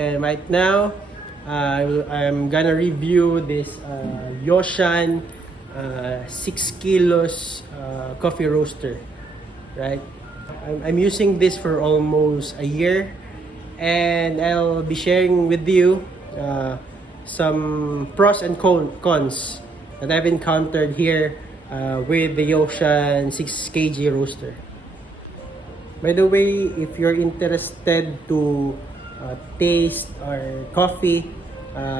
And right now, I'm gonna review this Yoshan 6 kilos coffee roaster, right? I'm using this for almost a year, and I'll be sharing with you some pros and cons that I've encountered here with the Yoshan 6 kg roaster. By the way, if you're interested to taste our coffee,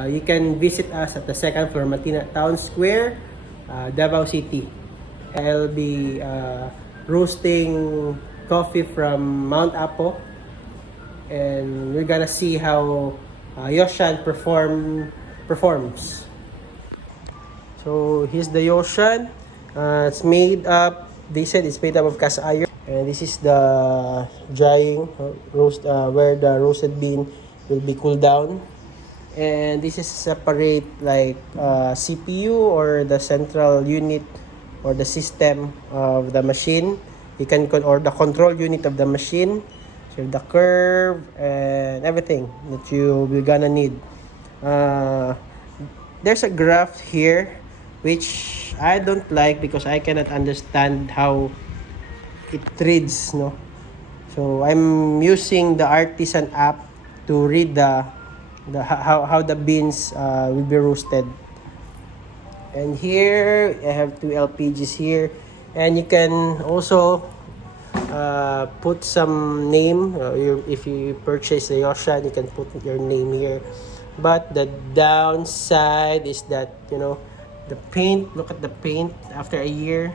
you can visit us at the second floor, Matina Town Square, Davao City. I'll be roasting coffee from Mount Apo, and we're gonna see how Yoshan performs. So here's the Yoshan. It's made up. They said it's made up of cast iron. And this is the drying roast where the roasted bean will be cooled down. And this is separate like CPU or the central unit or the system of the machine. You can or the control unit of the machine. So the curve and everything that you're gonna need. There's a graph here which I don't like because I cannot understand how it reads, no. So I'm using the artisan app to read the how the beans will be roasted. And here I have two LPGs here, and you can also put some name. If you purchase the Yoshan, you can put your name here. But the downside is that, you know, the paint, look at the paint after a year.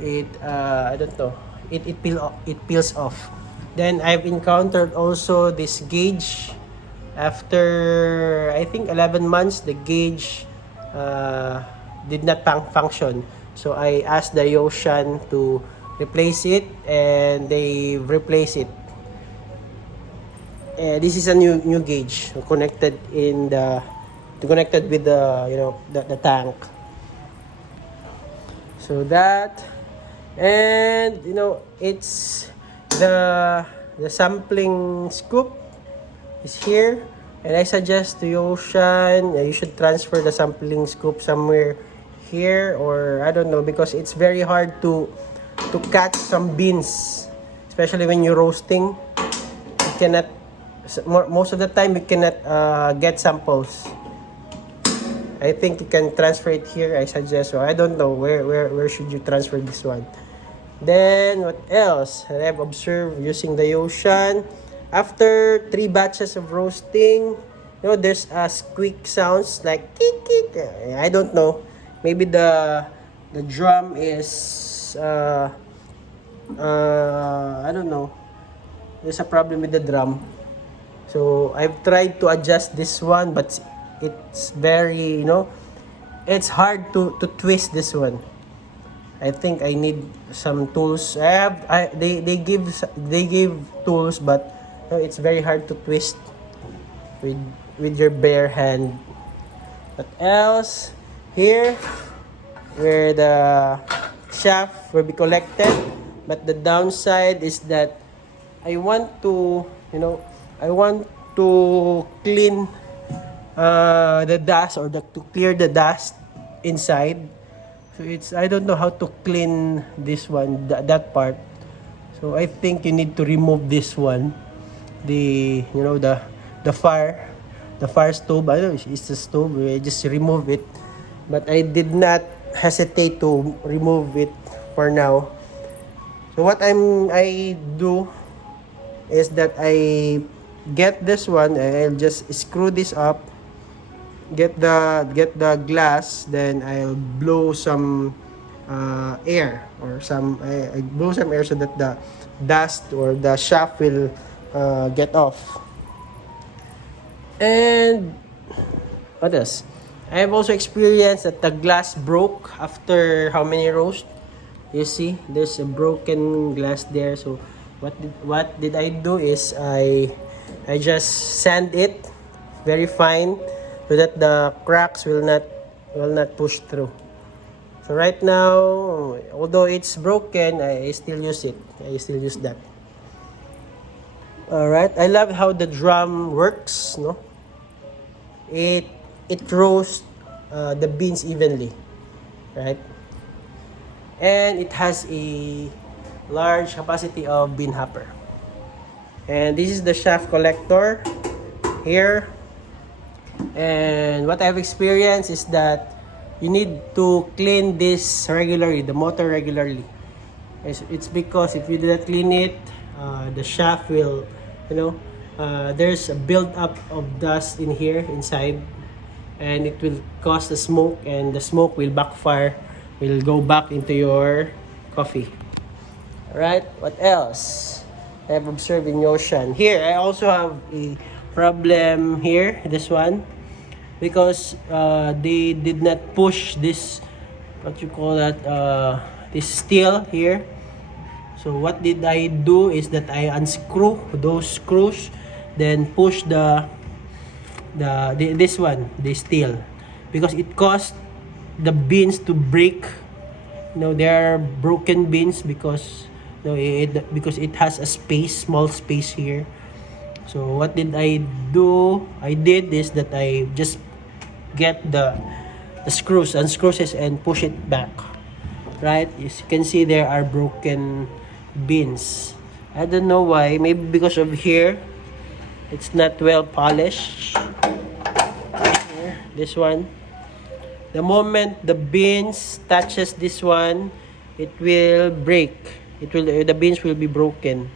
I don't know, it peels off. Then I've encountered also this gauge. After I think 11 months, the gauge did not function. So I asked the Yoshan to replace it, and they replaced it. This is a new gauge connected with the, you know, the tank. So that, and you know, it's the sampling scoop is here, and I suggest to Yoshan you should transfer the sampling scoop somewhere here, or I don't know, because it's very hard to catch some beans, especially when you're roasting. You cannot, most of the time you cannot get samples. I think you can transfer it here, I suggest. So I don't know where should you transfer this one. Then what else I've observed using the Yoshan, after 3 batches of roasting, you know, there's squeak sounds like tick tick. I don't know, maybe the drum is I don't know, there's a problem with the drum. So I've tried to adjust this one, but it's very, you know, it's hard to twist this one. I think I need some tools. They give tools, but you know, it's very hard to twist with your bare hand. What else? Here, where the shaft will be collected, but the downside is that I want to, you know, I want to clean the dust, or to clear the dust inside. So I don't know how to clean this one, that part. So I think you need to remove this one, the, you know, the fire stove. I don't know, it's the stove. I just remove it, but I did not hesitate to remove it for now. So what I do is that I get this one, I'll just screw this up, get the glass, then I'll blow some air, or I blow some air so that the dust or the shaft will get off. And what else? I have also experienced that the glass broke after how many roasts. You see, there's a broken glass there. So what did I do is I just sand it very fine, so that the cracks will not push through. So right now, although it's broken, I still use it. I still use that. All right. I love how the drum works. No, it it roasts the beans evenly, right? And it has a large capacity of bean hopper. And this is the shaft collector here. And what I've experienced is that you need to clean this regularly, the motor regularly. It's because if you do not clean it, the shaft will, there's a build up of dust in here inside, and it will cause the smoke, and the smoke will backfire, will go back into your coffee. Alright, what else? I have observed in Yoshan. Here, I also have a problem here, this one, because they did not push this, what you call that, this steel here. So what did I do is that I unscrew those screws, then push this one, the steel, because it caused the beans to break. There are broken beans because because it has a small space here. So what did I do? I did is that I just get the screws, unscrew it, and push it back. Right? As you can see, there are broken beans. I don't know why. Maybe because of here, it's not well polished. Here, this one. The moment the beans touches this one, it will break. The beans will be broken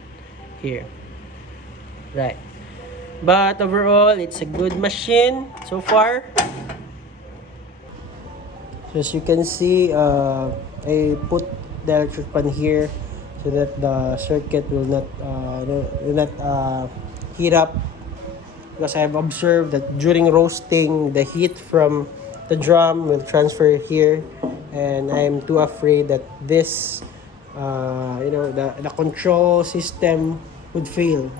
here. Right. But overall, it's a good machine so far. So as you can see, I put the electric pan here so that the circuit will not heat up, because I have observed that during roasting, the heat from the drum will transfer here, and I am too afraid that this the control system would fail.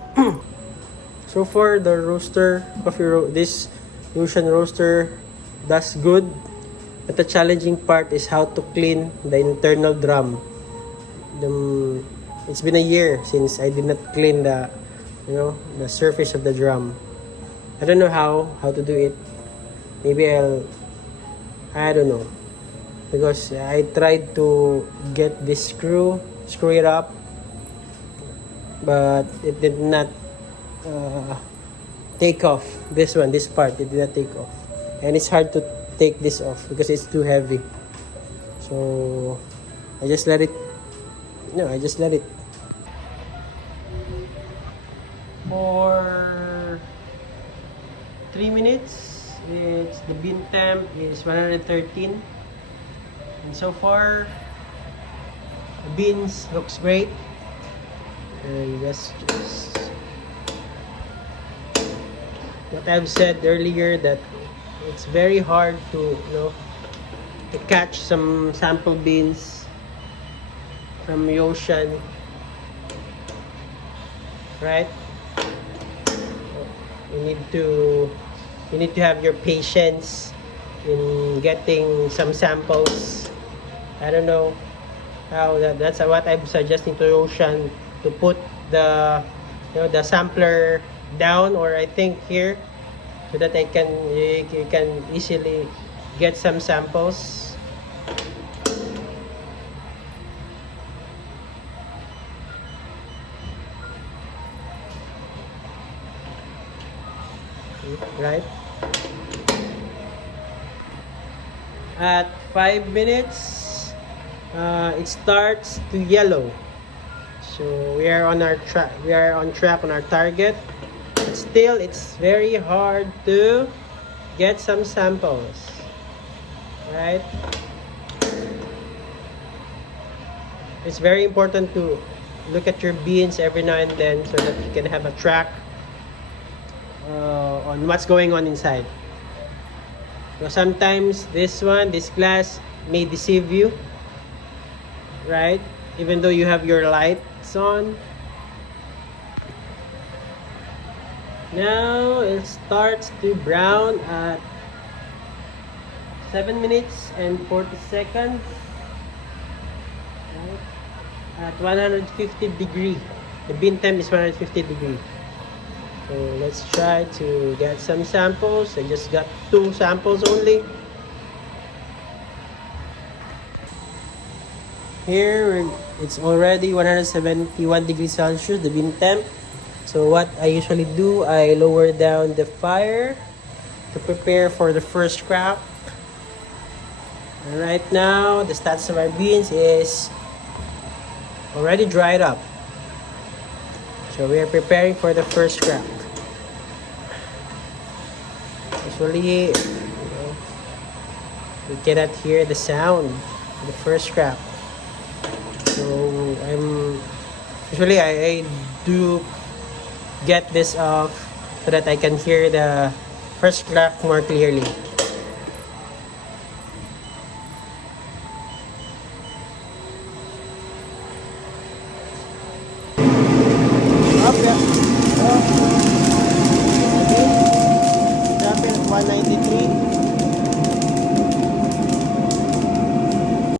So far, the this Yoshan roaster does good, but the challenging part is how to clean the internal drum. It's been a year since I did not clean the surface of the drum. I don't know how to do it. Maybe I don't know, because I tried to get this screw it up, but it did not take off. This part, it did not take off, and it's hard to take this off because it's too heavy. So I just let it. For 3 minutes. The bean temp is 113, and so far the beans looks great. And that's just what I've said earlier, that it's very hard to catch some sample beans from Yoshan, right? You need to have your patience in getting some samples. I don't know how that's what I'm suggesting to Yoshan, to put the sampler down, or I think here, so that you can easily get some samples. Right? At 5 minutes, it starts to yellow. So we are on our track. We are on track on our target. But still, it's very hard to get some samples. Right? It's very important to look at your beans every now and then, so that you can have a track on what's going on inside. So sometimes this glass may deceive you, right? Even though you have your lights on. Now it starts to brown at 7 minutes and 40 seconds, right? At 150 degree. The bean temp is 150 degree. So let's try to get some samples. I just got 2 samples only. Here, it's already 171 degrees Celsius, the bean temp. So what I usually do, I lower down the fire to prepare for the first crop. And right now, the status of our beans is already dried up. So we are preparing for the first crop. Usually, we cannot hear the sound of the first crop. So I do get this off so that I can hear the first crop more clearly.